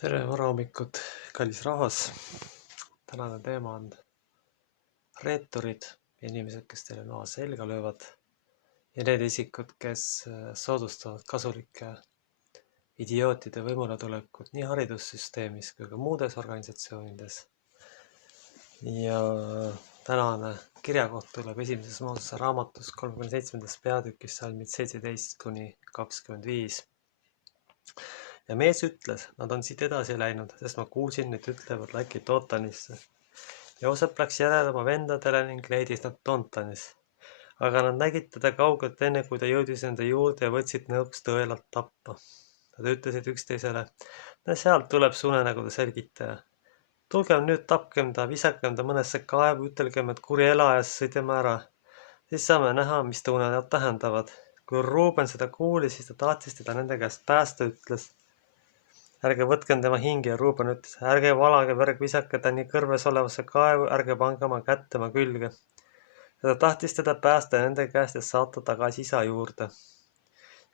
Tere varahommikut, kallis rahvas. Tänane teema on reeturid, inimesed, kes teile noa selga löövad ja need isikud, kes soodustavad kasulike idiootide võimuletulekut nii haridussüsteemis kui ka muudes organisatsioonides. Ja tänane kirjakoht tuleb esimeses Moosese raamatus 37. peatükis salmid 17–25. Ja mees ütles, nad on siit edasi läinud, sest ma kuulsin, nüüd ütlevad läki Dootanisse. Joosep läks järele oma vendadele ning leidis nad Dootanis. Aga nad nägid teda kaugelt enne, kui ta jõudis nende juurde ja võtsid nõuks tõelalt tappa. Nad ütlesid üksteisele, sealt tuleb su unenägude selgitaja. Tulgem nüüd, tapkem ta, visakem ta mõnesse kaevu, ütelgem, et kuri elajas, sõideme ära. Siis saame näha, mis ta unenäod tähendavad. Kui Ruuben seda kuulis, siis ta tahtis teda nende käest päästa, ütles. Ärge võtkem tema hingi ja Ruuben ütles, ärge valage verd, visake ta nii kõrves olevasse kaevu, ärge pange oma kätt tema külge. Ja ta tahtis teda päästa nende käest ja saata tagasi isa juurde.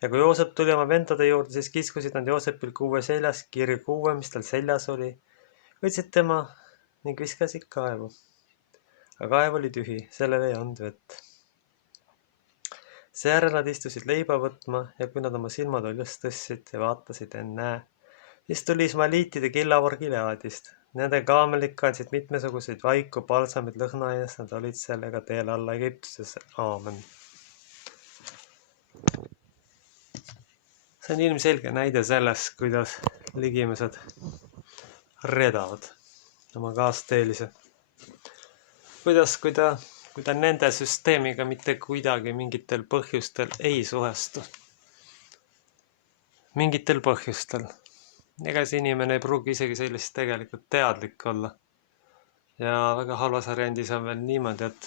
Ja kui Joosep tuli oma vendade juurde, siis kiskusid nad Joosepil kuue seljas kirju kuue, mis tal seljas oli, võtsid tema ning viskasid kaevu. Aga kaev oli tühi, sellel ei olnud vett. Seejärel nad istusid leiba võtma ja kui nad oma silmad üles tõstsid ja vaatasid, ennäe, siis tuli Ismaeliitide killavar Gileadist. Nende kaamelid kandsid mitmesuguseid vaiku, palsamid lõhnaaines, nad olid sellega teel alla Egiptusesse. Aamen. See on ilmselge näide sellest, kuidas ligimised redavad oma kaasteelise. Kuidas, kui ta nende süsteemiga mitte kuidagi mingitel põhjustel ei suhestu. Mingitel põhjustel. Ega see inimene ei pruugi isegi sellist tegelikult teadlik olla. Ja väga halvas variandis on veel niimoodi, et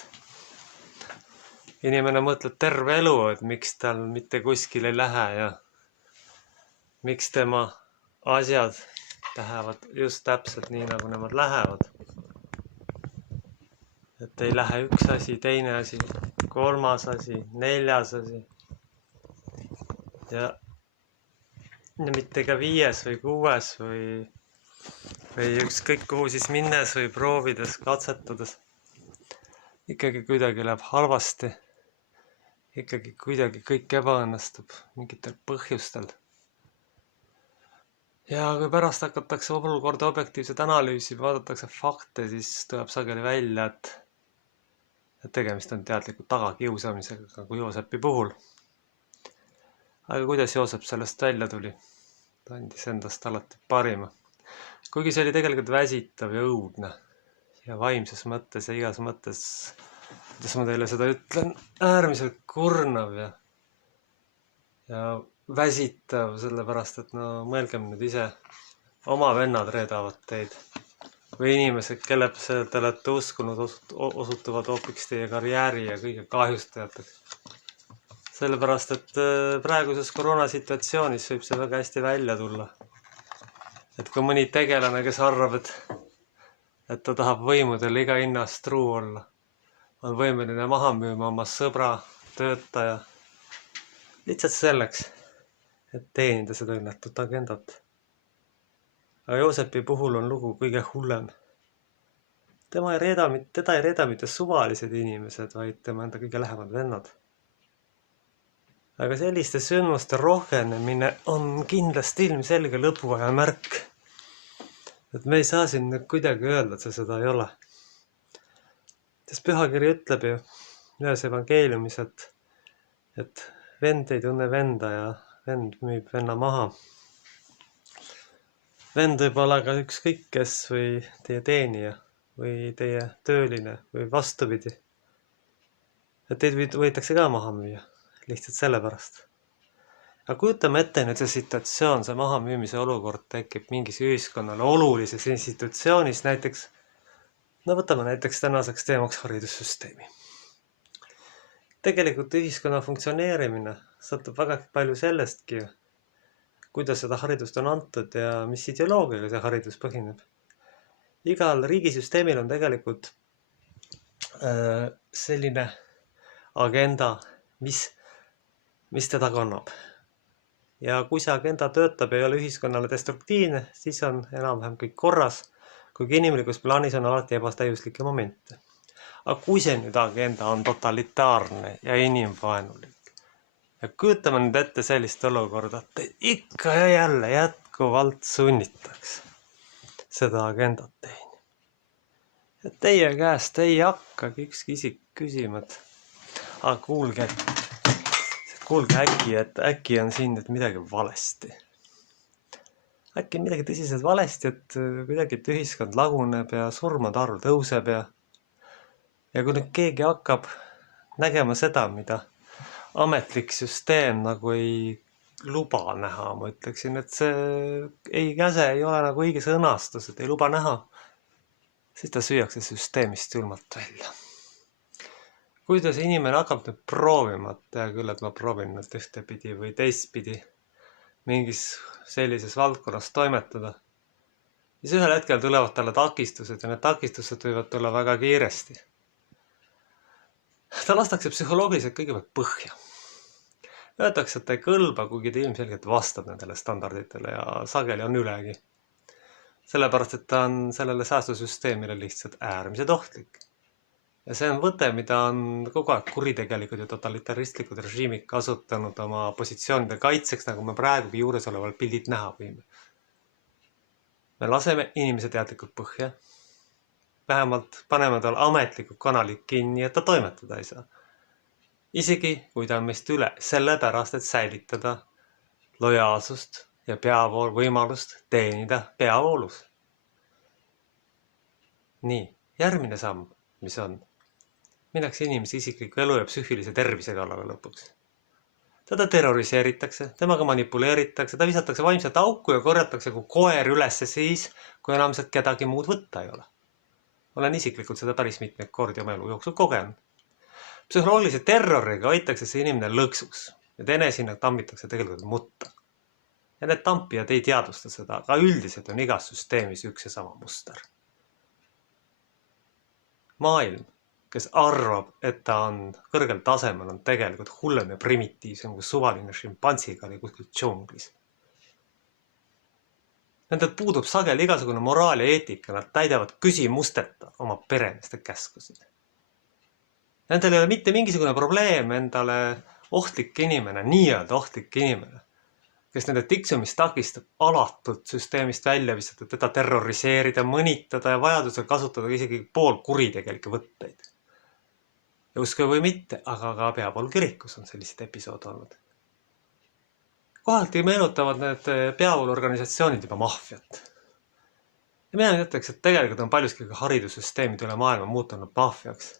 inimene mõtleb terve elu, et miks tal mitte kuskil ei lähe ja miks tema asjad lähevad just täpselt nii, nagu nemad lähevad. Et ei lähe üks asi, teine asi, kolmas asi, neljas asi ja mitte ka 5 või 6 või ükskõik kuhu siis minnes või proovides, katsetades. Ikkagi kuidagi läheb halvasti. Ikkagi kuidagi kõik ebaõnnestub mingitel põhjustel. Ja kui pärast hakatakse olukorda objektiivset analüüsi, vaadatakse fakte, siis tuleb sageli välja, et tegemist on teadlikult tagakiusamisega, nagu Joosepi puhul. Aga kuidas Joosep sellest välja tuli? Ta andis endast alati parima. Kuigi see oli tegelikult väsitav ja õudne. Ja vaimses mõttes ja igas mõttes, kuidas ma teile seda ütlen, äärmiselt kurnav ja väsitav, sellepärast, et no mõelgem nüüd ise, oma vennad reedavad teid. Või inimesed, kelle te olete uskunud, osutuvad hoopiks teie karjääri ja kõige kahjustajateks. Sellepärast, et praeguses koroonasituatsioonis võib see väga hästi välja tulla. Et kui mõni tegelane, kes arvab, et ta tahab võimudele iga hinnast truu olla, on võimeline maha müüma oma sõbra, töötaja, lihtsalt selleks, et teenida seda õnnetut agendat. Aga Joosepi puhul on lugu kõige hullem. Teda ei reeda mitte suvalised inimesed, vaid tema enda kõige lähemad vennad. Aga selliste sündmuste rohkenemine on kindlasti ilmselge lõpuaja märk. Et me ei saa siin kuidagi öelda, et see seda ei ole. Sest pühakiri ütleb ju ühes evangeeliumis, et vend ei tunne venda ja vend müüb venna maha. Vend võib olla ka ükskõik kes või teie teenija või teie tööline või vastupidi. Et teid võitakse ka maha müüa. Lihtsalt sellepärast. Aga kujutame ette nüüd see situatsioon, see mahamüümise olukord tekib mingis ühiskonnale olulises institutsioonis, näiteks, no võtame näiteks tänaseks teemaks haridussüsteemi. Tegelikult ühiskonna funktsioneerimine sõltub väga palju sellestki, kuidas seda haridust on antud ja mis ideoloogiaga see haridus põhineb. Igal riigisüsteemil on tegelikult selline agenda, mis teda kannab. Ja kui see agenda töötab ja ei ole ühiskonnale destruktiivne, siis on enam-vähem kõik korras, kuigi inimlikus plaanis on alati ebatäiuslikke momente. Aga kui see nüüd agenda on totalitaarne ja inimvaenulik ja kujutame nüüd ette sellist olukorda, et ikka ja jälle jätkuvalt sunnitakse seda agendat teenima. Ja teie käest ei hakkagi ükski isik küsima, et kuulge äkki on siin nüüd midagi valesti. Äkki midagi tõsiselt valesti, et kuidagi ühiskond laguneb ja surmade arv tõuseb ja kui nüüd keegi hakkab nägema seda, mida ametlik süsteem nagu ei luba näha, ma ütleksin, et see ei käse, ei ole nagu õige sõnastus, et ei luba näha, siis ta süüakse süsteemist julmalt välja. Kui see inimene hakkab nüüd proovima, et tea küll, et ma proovin nüüd ühtepidi või teistpidi mingis sellises valdkonnas toimetada, siis ühel hetkel tulevad talle takistused ja need takistused võivad tulla väga kiiresti. Ta lastakse psühholoogiliselt kõigepealt põhja. Öeldakse, et ta ei kõlba, kuigi ta ilmselgelt vastab nendele standarditele ja sageli on ülegi. Sellepärast, et ta on sellele säästusüsteemile lihtsalt äärmiselt ohtlik. Ja see on võte, mida on kogu aeg kuritegelikud ja totalitaristlikud režiimid kasutanud oma positsioonide kaitseks, nagu me praegugi juuresoleval pildid näha võime. Me laseme inimese teadlikult põhja. Vähemalt paneme tal ametlikud kanalid kinni, et ta toimetada ei saa. Isegi kui ta on meist üle, sellepärast, et säilitada lojaalsust ja võimalust teenida peavoolus. Nii, järgmine samm, mis on? Minnakse inimese isikliku elu ja psüühilise tervise kallale lõpuks. Teda terroriseeritakse, temaga manipuleeritakse, ta visatakse vaimset auku ja korjatakse kui koer ülesse siis, kui enam kedagi muud võtta ei ole. Olen isiklikult seda päris mitmeid kordi oma elu jooksul kogenud. Psühholoogilise terroriga hoitakse see inimene lõksus ja enesehinnang tambitakse tegelikult mutta. Ja need tampijad ei teadvusta seda, aga üldiselt on igas süsteemis üks ja sama muster. Maailm, kes arvab, et ta on kõrgel tasemel, on tegelikult hullem ja primitiivsem kui suvaline šimpansikali kuskil džunglis. Nendel puudub sageli igasugune moraal ja eetika, nad täidavad küsimusteta oma peremeeste käskusid. Nendel ei ole mitte mingisugune probleem endale ohtlik inimene, nii-öelda ohtlik inimene, kes nende tiksumist takistab alatult süsteemist välja visata, teda terroriseerida, mõnitada ja vajadusel kasutada isegi pool kuritegelikke võtteid. Ja uske või mitte, aga ka peavoolu kirikus on sellised episood olnud. Kohalti meenutavad need peavooluorganisatsioonid juba maffiat. Ja mina ütleks, et tegelikult on paljuski ka haridussüsteemid üle maailma muutunud maffiaks.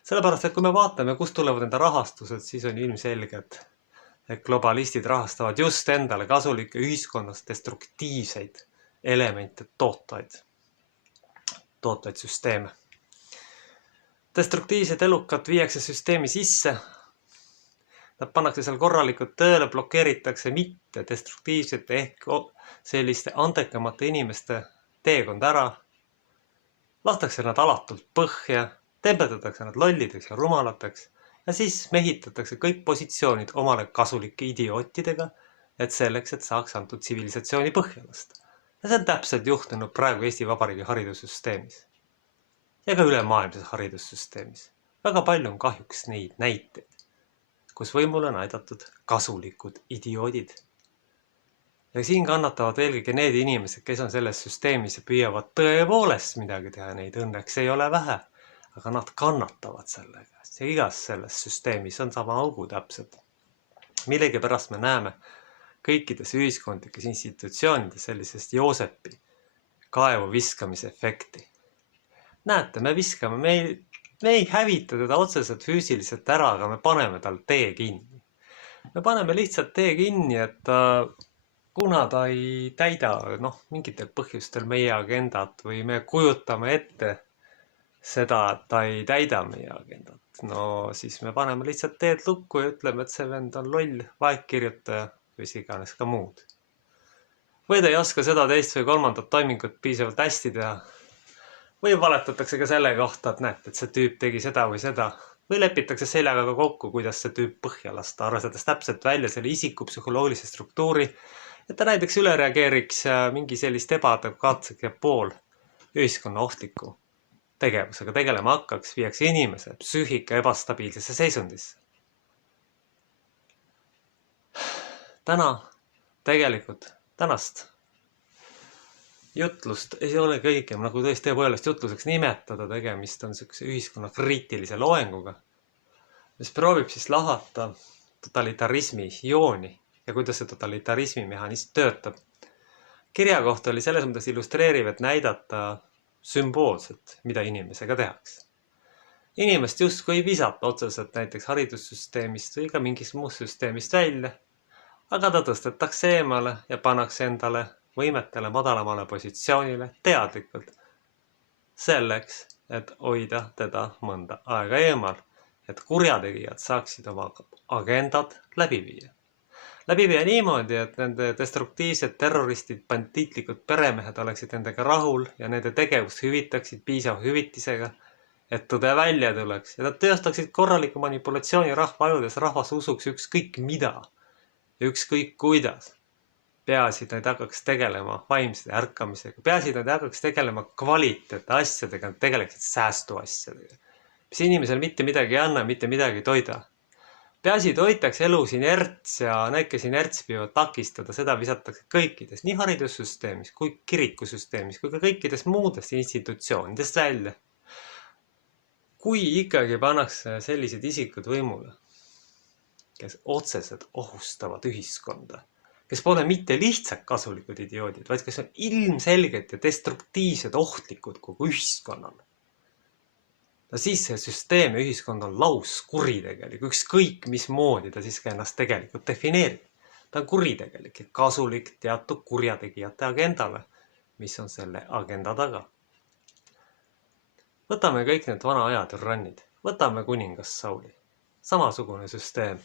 Sellepärast, et kui me vaatame, kust tulevad enda rahastused, siis on ilmselge, et globalistid rahastavad just endale kasulikke ühiskonnas destruktiivseid elemente tootvaid süsteeme. Destruktiivsed elukad viiakse süsteemi sisse, nad pannakse seal korralikult tööle, blokeeritakse mitte destruktiivsete ehk selliste andekamate inimeste teekond ära, lastakse nad alatult põhja, tembeldatakse nad lollideks ja rumalateks ja siis mehitatakse kõik positsioonid omale kasulike idiootidega, et selleks, et saaks antud tsivilisatsiooni põhja lasta. Ja see on täpselt juhtunud praegu Eesti Vabariigi haridussüsteemis. Ja ka ülemaailmses haridussüsteemis. Väga palju on kahjuks neid näiteid, kus võimule on aidatud kasulikud idioodid. Ja siin kannatavad eelkõige need inimesed, kes on selles süsteemis ja püüavad tõepoolest midagi teha, neid õnneks ei ole vähe, aga nad kannatavad sellega. Ja igas selles süsteemis on sama augu täpselt. Millegi pärast me näeme kõikides ühiskondlikes institutsioonides sellisest Joosepi kaevu viskamise efekti. Näete, me viskame, me ei hävita teda otseselt füüsiliselt ära, aga me paneme tal tee kinni. Me paneme lihtsalt tee kinni, et kuna ta ei täida mingitel põhjustel meie agendat või me kujutame ette seda, et ta ei täida meie agendat, siis me paneme lihtsalt teed lukku ja ütleme, et see vend on loll, vaegkirjutaja või iganes ka muud. Või ta ei oska seda teist või kolmandat toimingut piisavalt hästi teha. Või valetatakse ka selle kohta, et näete, et see tüüp tegi seda või seda. või lepitakse seljaga ka kokku, kuidas see tüüp põhja lasta, arvestades täpselt välja selle isiku psühholoogilise struktuuri, et ta näiteks üle reageeriks mingi sellist ebaadekvaatset ja pool ühiskonna ohtliku tegevusega tegelema hakkaks, viiakse inimese psüühika ebastabiilsesse seisundisse. Tänast jutlust ei ole kõigem nagu tõepoolest jutluseks nimetada, tegemist on sellise ühiskonna kriitilise loenguga, mis proovib siis lahata totalitarismi jooni ja kuidas see totalitarismi mehhanism töötab. Kirja kohta oli selles mõttes illustreeriv, et näidata sümboolselt, mida inimesega tehakse. Inimest justkui ei visata otseselt näiteks haridussüsteemist või ka mingist muust süsteemist välja, aga ta tõstetakse eemale ja pannakse endale võimetele madalamale positsioonile teadlikult selleks, et hoida teda mõnda aega eemal, et kurjategijad saaksid oma agendad läbi viia. Läbi viia niimoodi, et nende destruktiivsed terroristid, bandiitlikud peremehed oleksid nendega rahul ja nende tegevust hüvitaksid piisava hüvitisega, et tõde välja tuleks ja nad teostaksid korraliku manipulatsiooni rahva ajudes, rahvas usuks ükskõik mida ja ükskõik kuidas. Peaasi, et nad hakkaks tegelema vaimse ärkamisega, peaasi, et nad hakkaks tegelema kvaliteete asjadega, nad tegeleksid säästuasjadega, mis inimesel mitte midagi ei anna, mitte midagi ei toida. Peaasi, et hoitakse elus inerts ja need, kes inertsi püüavad takistada, seda visatakse kõikides, nii haridussüsteemis kui kirikusüsteemis kui ka kõikides muudest institutsioonidest välja. Kui ikkagi pannakse sellised isikud võimule, kes otseselt ohustavad ühiskonda, kes pole mitte lihtsalt kasulikud idioodid, vaid kes on ilmselged ja destruktiivsed ohtlikud kogu ühiskonnale. Ja siis see süsteem ja ühiskond on lauskuridegelik, ükskõik mismoodi ta siis ka ennast tegelikult defineerib. Ta on kuritegelik ja kasulik teatud kurjategijate agendale, mis on selle agenda taga. Võtame kõik need vana aja türannid, võtame kuningas Sauli, samasugune süsteem.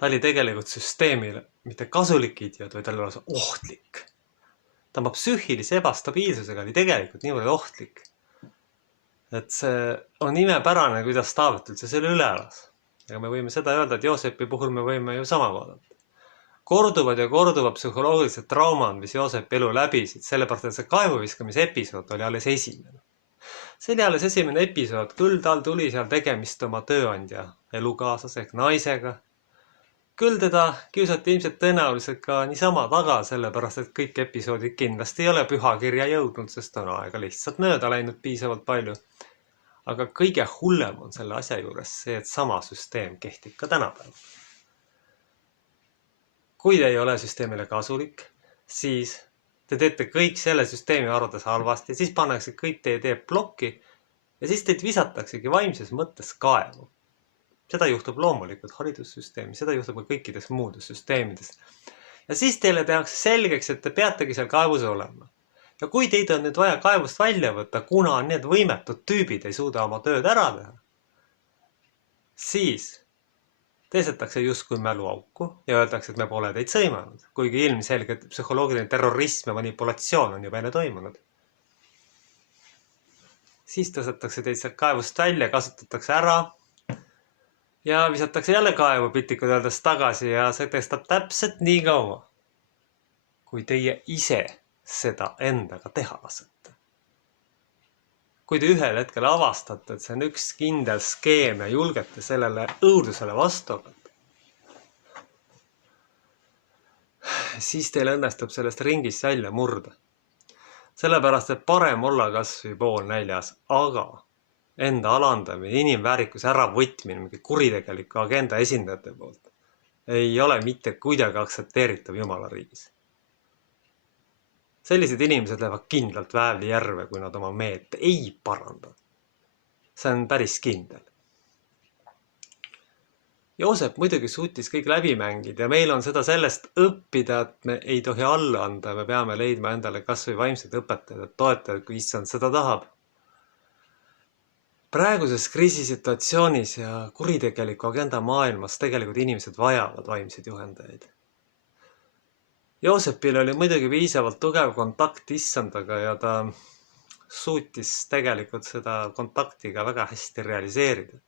Ta oli tegelikult süsteemile mitte kasulik idioot, vaid ta oli ohtlik. Ta oma psüühilise ebastabiilsusega oli tegelikult niivõrd ohtlik, et see on imepärane, kuidas Taavet üldse selle üle elas. Aga me võime seda öelda, et Joosepi puhul me võime ju sama vaadata. Korduvad ja korduvad psühholoogilised traumad, mis Joosepi elu läbisid, sellepärast, et see kaevuviskamise episood oli alles esimene. See oli alles esimene episood, küll tal tuli seal tegemist oma tööandja elukaaslase ehk naisega. Küll teda kiusati ilmselt tõenäoliselt ka niisama taga, sellepärast, et kõik episoodid kindlasti ei ole pühakirja jõudnud, sest on aega lihtsalt mööda läinud piisavalt palju. Aga kõige hullem on selle asja juures see, et sama süsteem kehtib ka tänapäeval. Kui te ei ole süsteemile kasulik, siis te teete kõik selle süsteemi arvates halvasti ja siis pannakse kõik teie teeb plokki ja siis teid visataksegi vaimses mõttes kaevu. Seda juhtub loomulikult haridussüsteemis, seda juhtub ka kõikides muudes süsteemides. Ja siis teile tehakse selgeks, et te peategi seal kaevus olema. Ja kui teid on nüüd vaja kaevust välja võtta, kuna need võimetud tüübid ei suuda oma tööd ära teha, siis teesetakse justkui mäluauku ja öeldakse, et me pole teid sõimanud, kuigi ilmselgelt psühholoogiline terrorism ja manipulatsioon on juba enne toimunud. Siis tõstetakse teid sealt kaevust välja, kasutatakse ära ja visatakse jälle kaevu piltlikult öeldes tagasi ja see kestab täpselt nii kaua, kui teie ise seda endaga teha lasete. Kui te ühel hetkel avastate, et see on üks kindel skeem ja julgete sellele õudusele vastu hakata, siis teil õnnestub sellest ringist välja murda. Sellepärast, et parem olla kas või poolnäljas, aga enda alandamine, inimväärikuse äravõtmine mingi kuritegeliku agenda esindajate poolt ei ole mitte kuidagi aktsepteeritav Jumala riigis. Sellised inimesed lähevad kindlalt väävli järve, kui nad oma meelt ei paranda. See on päris kindel. Joosep muidugi suutis kõik läbi mängida ja meil on seda sellest õppida, et me ei tohi alla anda, me peame leidma endale kas või vaimsed õpetajad, toetajad, kui issand seda tahab. Praeguses kriisisituatsioonis ja kuritegeliku agenda maailmas tegelikult inimesed vajavad vaimseid juhendajaid. Joosepil oli muidugi piisavalt tugev kontakt issandaga ja ta suutis tegelikult seda kontakti ka väga hästi realiseerida.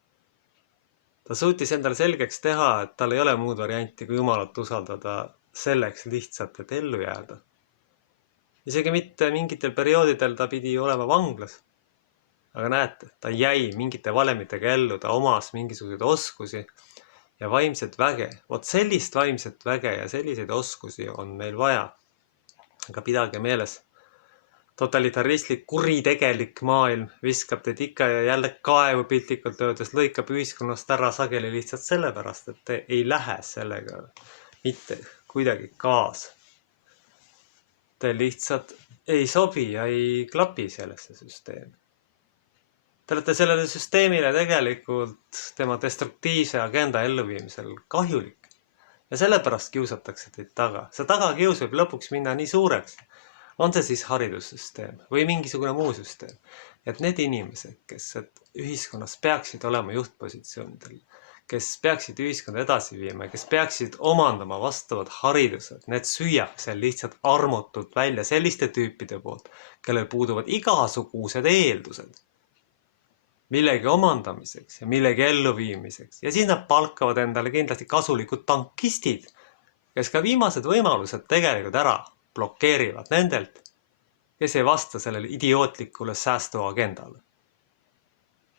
Ta suutis endale selgeks teha, et tal ei ole muud varianti kui Jumalat usaldada selleks lihtsalt, et ellu jääda. Isegi mitte mingitel perioodidel ta pidi olema vanglas. Aga näete, ta jäi mingite valemitega ellu, ta omas mingisuguseid oskusi ja vaimset väge. Vot sellist vaimset väge ja selliseid oskusi on meil vaja. Aga pidage meeles, totalitaristlik, kuritegelik maailm viskab teid ikka ja jälle kaevu piltlikult öeldes, lõikab ühiskonnast ära sageli lihtsalt sellepärast, et te ei lähe sellega mitte kuidagi kaasa. Te lihtsalt ei sobi ja ei klapi sellesse süsteemi. Te olete sellele süsteemile tegelikult tema destruktiivse agenda elluviimisel kahjulik. Ja sellepärast kiusatakse teid taga. See tagakius võib lõpuks minna nii suureks. On see siis haridussüsteem või mingisugune muu süsteem. Et need inimesed, kes ühiskonnas peaksid olema juhtpositsioonidel, kes peaksid ühiskonda edasi viima, kes peaksid omandama vastavad haridused, need süüakse lihtsalt armutult välja selliste tüüpide poolt, kellel puuduvad igasugused eeldused millegi omandamiseks ja millegi elluviimiseks. Ja siis nad palkavad endale kindlasti kasulikud tankistid, kes ka viimased võimalused tegelikult ära blokeerivad nendelt, kes ei vasta sellele idiootlikule säästuagendale.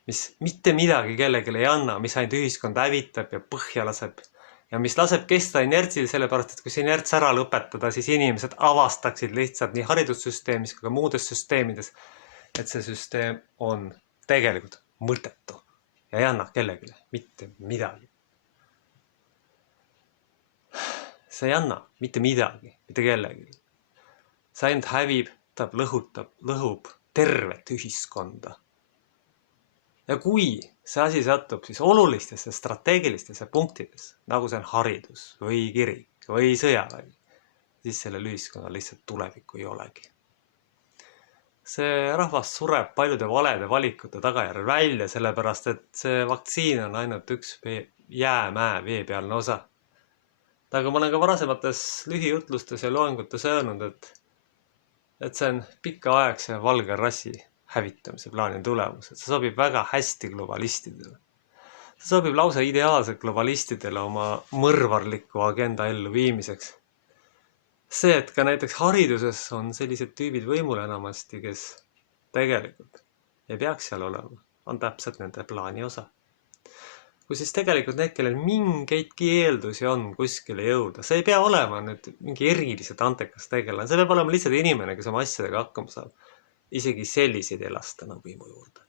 Mis mitte midagi kellelegi ei anna, mis ainult ühiskonda hävitab ja põhja laseb. Ja mis laseb kesta inertsil, sellepärast, et kui see inerts ära lõpetada, siis inimesed avastaksid lihtsalt nii haridussüsteemis kui ka muudes süsteemides, et see süsteem on tegelikult mõttetu ja ei anna kellelegi mitte midagi. See ei anna mitte midagi, mitte kellelegi. See ainult hävib, ta lõhub tervet ühiskonda. Ja kui see asi satub siis olulistesse strateegilistesse punktides, nagu see on haridus või kirik või sõjavägi, siis sellel ühiskonnal lihtsalt tulevikku ei olegi. See rahvas sureb paljude valede valikute tagajärjel välja, sellepärast et see vaktsiin on ainult üks jäämäe veepealne osa. Aga ma olen ka varasemates lühijutlustes ja loengutes öelnud, et see on pikaaegse valge rassi hävitamise plaani tulemus. See sobib väga hästi globalistidele. See sobib lausa ideaalselt globalistidele oma mõrvarliku agenda ellu viimiseks. See, et ka näiteks hariduses on sellised tüübid võimul enamasti, kes tegelikult ei peaks seal olema, on täpselt nende plaani osa. Kui siis tegelikult need, kellel mingeidki eeldusi on kuskile jõuda, see ei pea olema nüüd mingi eriliselt antekas tegelane, see peab olema lihtsalt inimene, kes oma asjadega hakkama saab. Isegi selliseid ei lasta enam võimu juurde.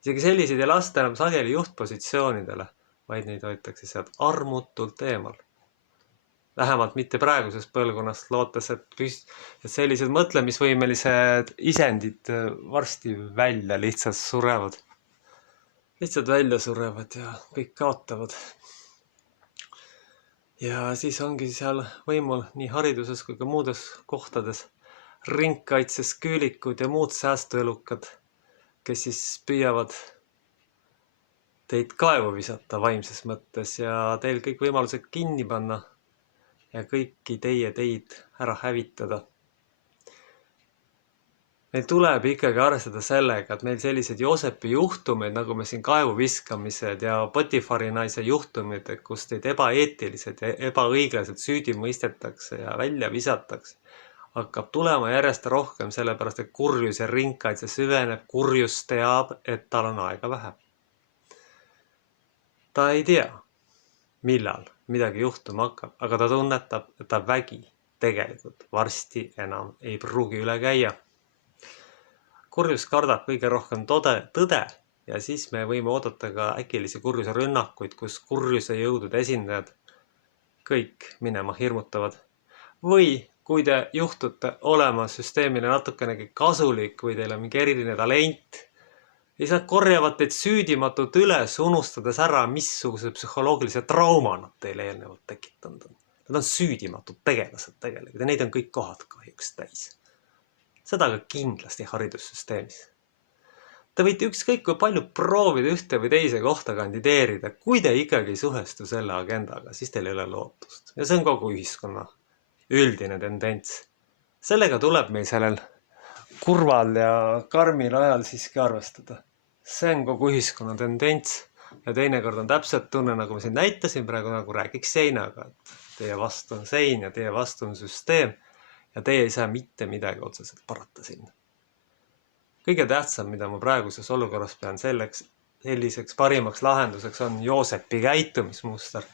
Isegi selliseid ei lasta enam sageli juhtpositsioonidele, vaid neid hoitakse sealt armutult eemal. Vähemalt mitte praegusest põlvkonnast, lootes, et sellised mõtlemisvõimelised isendid varsti välja lihtsalt surevad. Lihtsalt välja surevad ja kõik kaotavad. Ja siis ongi seal võimul nii hariduses kui ka muudes kohtades ringkaitses küülikud ja muud säästuelukad, kes siis püüavad teid kaevu visata vaimses mõttes ja teil kõik võimalused kinni panna. Ja kõiki teid ära hävitada. Meil tuleb ikkagi arvestada sellega, et meil sellised Joosepi juhtumid, nagu me siin kaevu viskamised ja Potifari naise juhtumid, kus teid ebaeetilised ja ebaõiglased süüdi mõistetakse ja välja visatakse, hakkab tulema järjest rohkem, sellepärast et kurjus ja ringkaitse süveneb, kurjus teab, et tal on aega vähe. Ta ei tea, millal midagi juhtuma hakkab, aga ta tunnetab, et ta vägi tegelikult varsti enam ei pruugi üle käia. Kurjus kardab kõige rohkem tõde ja siis me võime oodata ka äkilisi kurjuse rünnakuid, kus kurjuse jõudude esindajad kõik minema hirmutavad. Või kui te juhtute olema süsteemile natukenegi kasulik või teil on mingi eriline talent, siis nad korjavad teid süüdimatult üles, unustades ära, missuguse psühholoogilise trauma nad teile eelnevalt tekitanud on. Nad on süüdimatud tegelased tegelikult ja neid on kõik kohad kahjuks täis. Seda ka kindlasti haridussüsteemis. Te võite ükskõik kui palju proovida ühte või teise kohta kandideerida, kui te ikkagi ei suhestu selle agendaga, siis teil ei ole lootust. Ja see on kogu ühiskonna üldine tendents. Sellega tuleb meil sellel kurval ja karmil ajal siiski arvestada. See on kogu ühiskonna tendents. Ja teinekord on täpselt tunne, nagu ma siin näitasin praegu, nagu räägiks seinaga, et teie vastu on sein ja teie vastu on süsteem ja teie ei saa mitte midagi otseselt parata sinna. Kõige tähtsam, mida ma praeguses olukorras pean selliseks parimaks lahenduseks on Joosepi käitumismuster,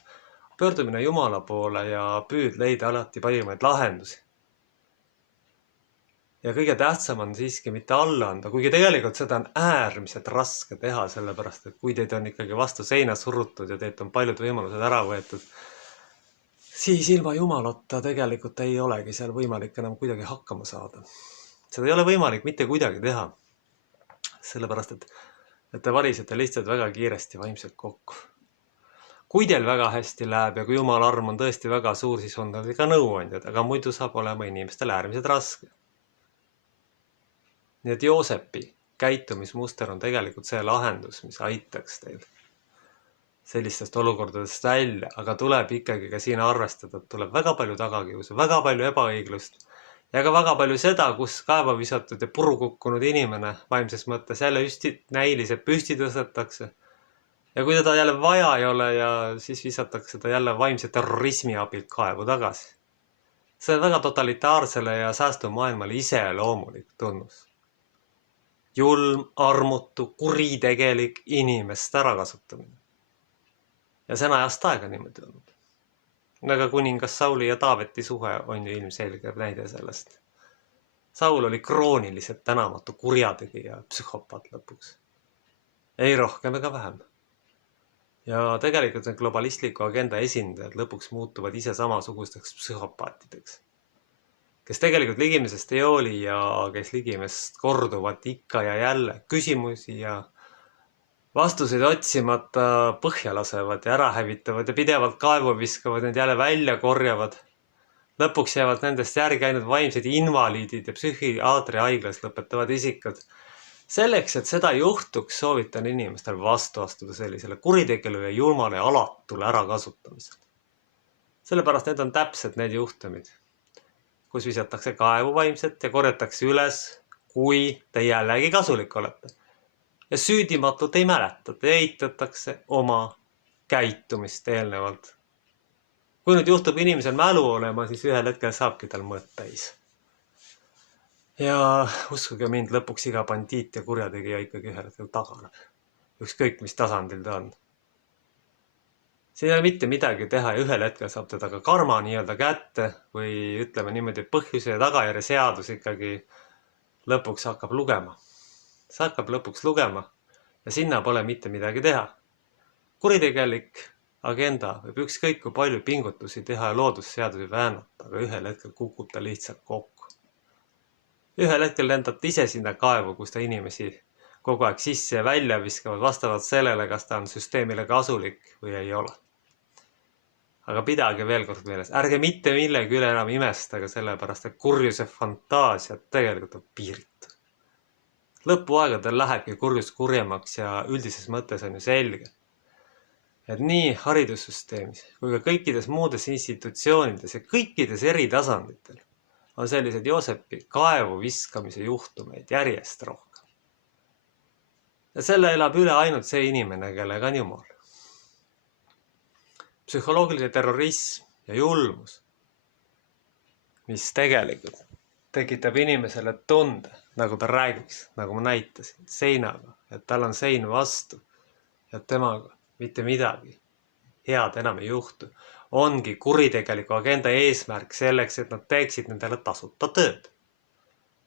pöördumine Jumala poole ja püüd leida alati parimaid lahendusi. Ja kõige tähtsam on siiski mitte alla anda, kuigi tegelikult seda on äärmiselt raske teha, sellepärast et kui teid on ikkagi vastu seina surutud ja teilt on paljud võimalused ära võetud, siis ilma Jumalata tegelikult ei olegi seal võimalik enam kuidagi hakkama saada. Seda ei ole võimalik mitte kuidagi teha, sellepärast et te varisete lihtsalt väga kiiresti vaimselt kokku. Kui teil väga hästi läheb ja kui Jumala arm on tõesti väga suur, siis on tal ka nõuandjad, aga muidu saab olema inimestel äärmiselt raske. Nii et Joosepi käitumismuster on tegelikult see lahendus, mis aitaks teil sellistest olukordadest välja, aga tuleb ikkagi ka siin arvestada, et tuleb väga palju tagakiusu, väga palju ebaõiglust ja ka väga palju seda, kus kaeva visatud ja puru kukkunud inimene vaimses mõttes jälle näiliselt püsti tõstetakse. Ja kui teda jälle vaja ei ole ja siis visatakse ta jälle vaimse terrorismi abil kaevu tagasi. See on väga totalitaarsele ja säästumaailmale iseloomulik tunnus. Julm, armutu, kuritegelik inimest ärakasutamine. Ja see on ajast aega niimoodi olnud. Aga kuningas Sauli ja Taaveti suhe on ju ilmselge näide sellest. Saul oli krooniliselt tänamatu kurjategija ja psühhopaat lõpuks. Ei rohkem ega vähem. Ja tegelikult need globalistliku agenda esindajad lõpuks muutuvad ise samasugusteks psühhopaatideks, kes tegelikult ligimisest ei hooli ja kes ligimest korduvad ikka ja jälle küsimusi ja vastuseid otsimata põhja lasevad ja ära hävitavad ja pidevalt kaevu viskavad, need jälle välja korjavad. Lõpuks jäävad nendest järgi ainult vaimsed invaliidid ja psühhiaatri haiglas lõpetavad isikud. Selleks, et seda juhtuks, soovitan inimestel vastu astuda sellisele kuritegevusele ja julmale ja alatule ärakasutamisele. Sellepärast need on täpselt need juhtumid, kus visatakse kaevu vaimselt ja korjatakse üles, kui te jällegi kasulik olete. Ja süüdimatult ei mäleta, te eitatakse oma käitumist eelnevalt. Kui nüüd juhtub inimesel mälu olema, siis ühel hetkel saabki tal mõõt täis. Ja uskuge mind, lõpuks iga bandiit ja kurjategija ikkagi ühel hetkel taganeb. Ükskõik, mis tasandil ta on. Siin ei ole mitte midagi teha ja ühel hetkel saab teda ka karma nii-öelda kätte või ütleme niimoodi põhjuse ja tagajärje seadus ikkagi lõpuks hakkab lugema. See hakkab lõpuks lugema ja sinna pole mitte midagi teha. Kuritegelik agenda võib ükskõik kui palju pingutusi teha ja loodusseadusi väänata, aga ühel hetkel kukub ta lihtsalt kokku. Ühel hetkel lendab ise sinna kaevu, kus ta inimesi kogu aeg sisse ja välja viskavad vastavalt sellele, kas ta on süsteemile kasulik või ei ole. Aga pidage veel kord meeles, ärge mitte millegi üle enam imestage sellepärast, et kurjuse fantaasiat tegelikult on piiritu. Lõpuaegadel lähebki kurjus kurjemaks ja üldises mõttes on ju selge, et nii haridussüsteemis kui ka kõikides muudes institutsioonides ja kõikides eri tasanditel on sellised Joosepi kaevu viskamise juhtumeid järjest rohkem. Ja selle elab üle ainult see inimene, kellega on Jumal. Psühholoogiline terrorism ja julmus, mis tegelikult tekitab inimesele tunde, nagu ta räägiks, nagu ma näitasin, seinaga, et tal on sein vastu ja temaga mitte midagi head enam ei juhtu, ongi kuritegeliku agenda eesmärk selleks, et nad teeksid nendele tasuta tööd.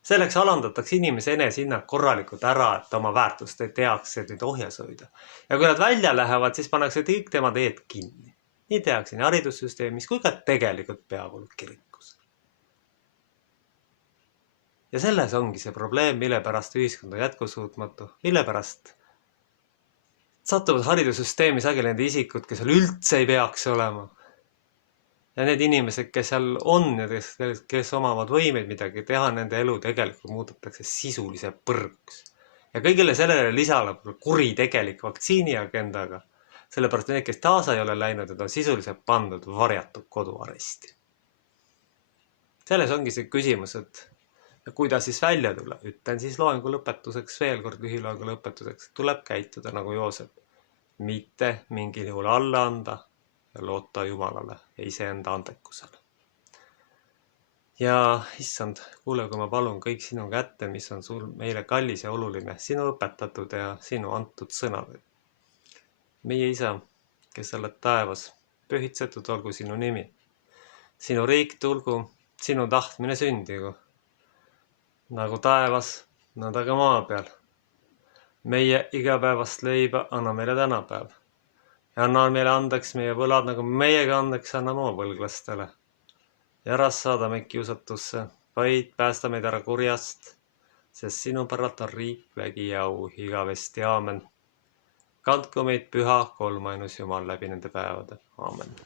Selleks alandatakse inimese enesehinnang korralikult ära, et oma väärtust ei teaks, et neid ohjes hoida. Ja kui nad välja lähevad, siis pannakse kõik tema teed kinni. Nii tehakse nii haridussüsteemis kui ka tegelikult peavoolu kirikus. Ja selles ongi see probleem, mille pärast ühiskond on jätkusuutmatu, mille pärast satuvad haridussüsteemi sageli need isikud, kes seal üldse ei peaks olema. Ja need inimesed, kes seal on ja kes omavad võimeid midagi teha, nende elu tegelikult muudetakse sisulise põrguks. Ja kõigile sellele lisale kuritegelik vaktsiiniagendaga, sellepärast need, kes taasa ei ole läinud, et on sisuliselt pandud varjatud koduaresti. Selles ongi see küsimus, et kuidas siis välja tulla. Ütlen siis loengu lõpetuseks veel kord lühiloengu lõpetuseks, tuleb käituda nagu Joosep. mitte mingil juhul alla anda ja loota Jumalale ja iseenda andekusele. Ja issand, kuule, kui ma palun kõik sinu kätte, mis on sul meile kallis ja oluline, sinu õpetatud ja sinu antud sõnad. Meie isa, kes sa oled taevas, pühitsetud olgu sinu nimi. Sinu riik tulgu, sinu tahtmine sündigu. Nagu taevas, nõnda ka maa peal. Meie igapäevast leiba anna meile tänapäev. Ja anna meile andeks meie võlad, nagu meiega andeks anname oma võlglastele. Ja ära saada meid kiusatusse, vaid päästa meid ära kurjast, sest sinu päralt on riik, vägi ja au igavesti. Aamen. Kandku meid püha kolmainus Jumal läbi nende päevade. Aamen.